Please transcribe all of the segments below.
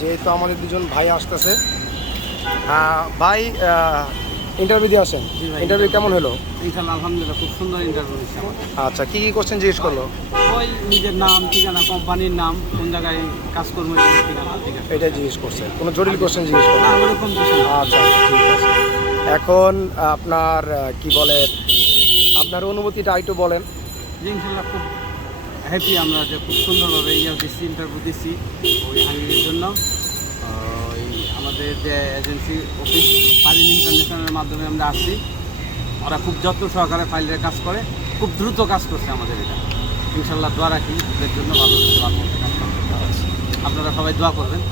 যেহেতু আমাদের দুজন ভাই আসতেছে, ভাই ইন্টারভিউ দিয়ে আসেন। ইন্টারভিউ কেমন হলো? ইনশাআল্লাহ আলহামদুলিল্লাহ খুব সুন্দর ইন্টারভিউ হয়েছে আমার। আচ্ছা, কি কি কোশ্চেন জিজ্ঞেস করলো? ওই নিজের নাম, ঠিকানা, কোম্পানির নাম, কোন জায়গায় কাজ করবো, ঠিকানা, ঠিক আছে। এটাই জিজ্ঞেস করছে, কোনো জটিল কোশ্চেন জিজ্ঞেস করলো? না, ওরকম কিছু না। আচ্ছা আচ্ছা, ঠিক আছে। এখন আপনার কি বলে, আপনার অনুভূতিটা একটু বলেন। যে ইনশাআল্লাহ খুব হ্যাপি আমরা যে খুব সুন্দরভাবে দিচ্ছি, ইন্টারভিউ দিচ্ছি ওই হাঙ্গেরির জন্য। ওই আমাদের যে এজেন্সি অফিস ফারিন ইন্টারন্যাশনালের মাধ্যমে আমরা আসছি, ওরা খুব যত্ন সহকারে ফাইলের কাজ করে, খুব দ্রুত কাজ করছে আমাদের এটা। ইনশাআল্লাহ দোয়া রাখি ওদের জন্য, ভালো কাজ করতে। আপনারা সবাই দোয়া করবেন।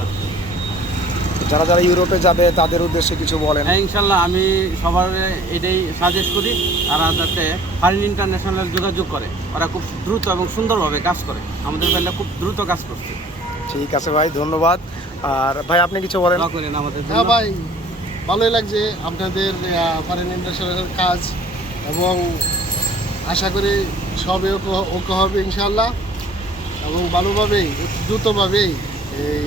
যারা যারা ইউরোপে যাবে তাদের উদ্দেশ্যে কিছু বলেন। হ্যাঁ, ইনশাল্লাহ আমি সবার এটাই সাজেস্ট করি, তারা যাতে ফারিন ইন্টারন্যাশনাল যোগাযোগ করে। ওরা খুব দ্রুত এবং সুন্দরভাবে কাজ করে, আমাদের বেলা খুব দ্রুত কাজ করছে। ঠিক আছে ভাই, ধন্যবাদ। আর ভাই আপনি কিছু বলেন। দোয়া করেন আমাদের জন্য। হ্যাঁ ভাই, ভালোই লাগছে আপনাদের ফরেন ইন্টারন্যাশনাল কাজ, এবং আশা করি সবে ওকে হবে ইনশাল্লাহ, এবং ভালোভাবেই দ্রুতভাবেই এই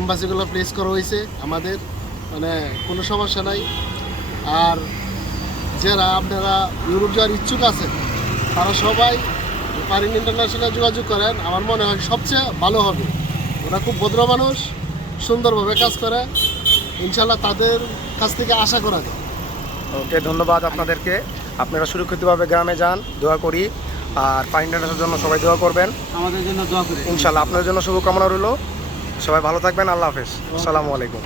এম্বাসিগুলো প্লেস করা হয়েছে আমাদের, মানে কোনো সমস্যা নাই। আর যারা আপনারা ইউরোপ যাওয়ার ইচ্ছুক আছেন তারা সবাই ফরেন ইন্টারন্যাশনাল যোগাযোগ করেন, আমার মনে হয় সবচেয়ে ভালো হবে। ওরা খুব ভদ্র মানুষ, সুন্দরভাবে কাজ করে, ইনশাল্লাহ তাদের কাছ থেকে আশা করা যায়। ওকে, ধন্যবাদ আপনাদেরকে। আপনারা সুরক্ষিতভাবে গ্রামে যান, দোয়া করি। আর ফাইন ইন্টারন্যাশনালের জন্য সবাই দোয়া করবেন আমাদের জন্য দোয়া করি ইনশাল্লাহ। আপনাদের জন্য শুভকামনা রইল। সবাই ভালো থাকবেন। আল্লাহ হাফেজ। আসসালামু আলাইকুম।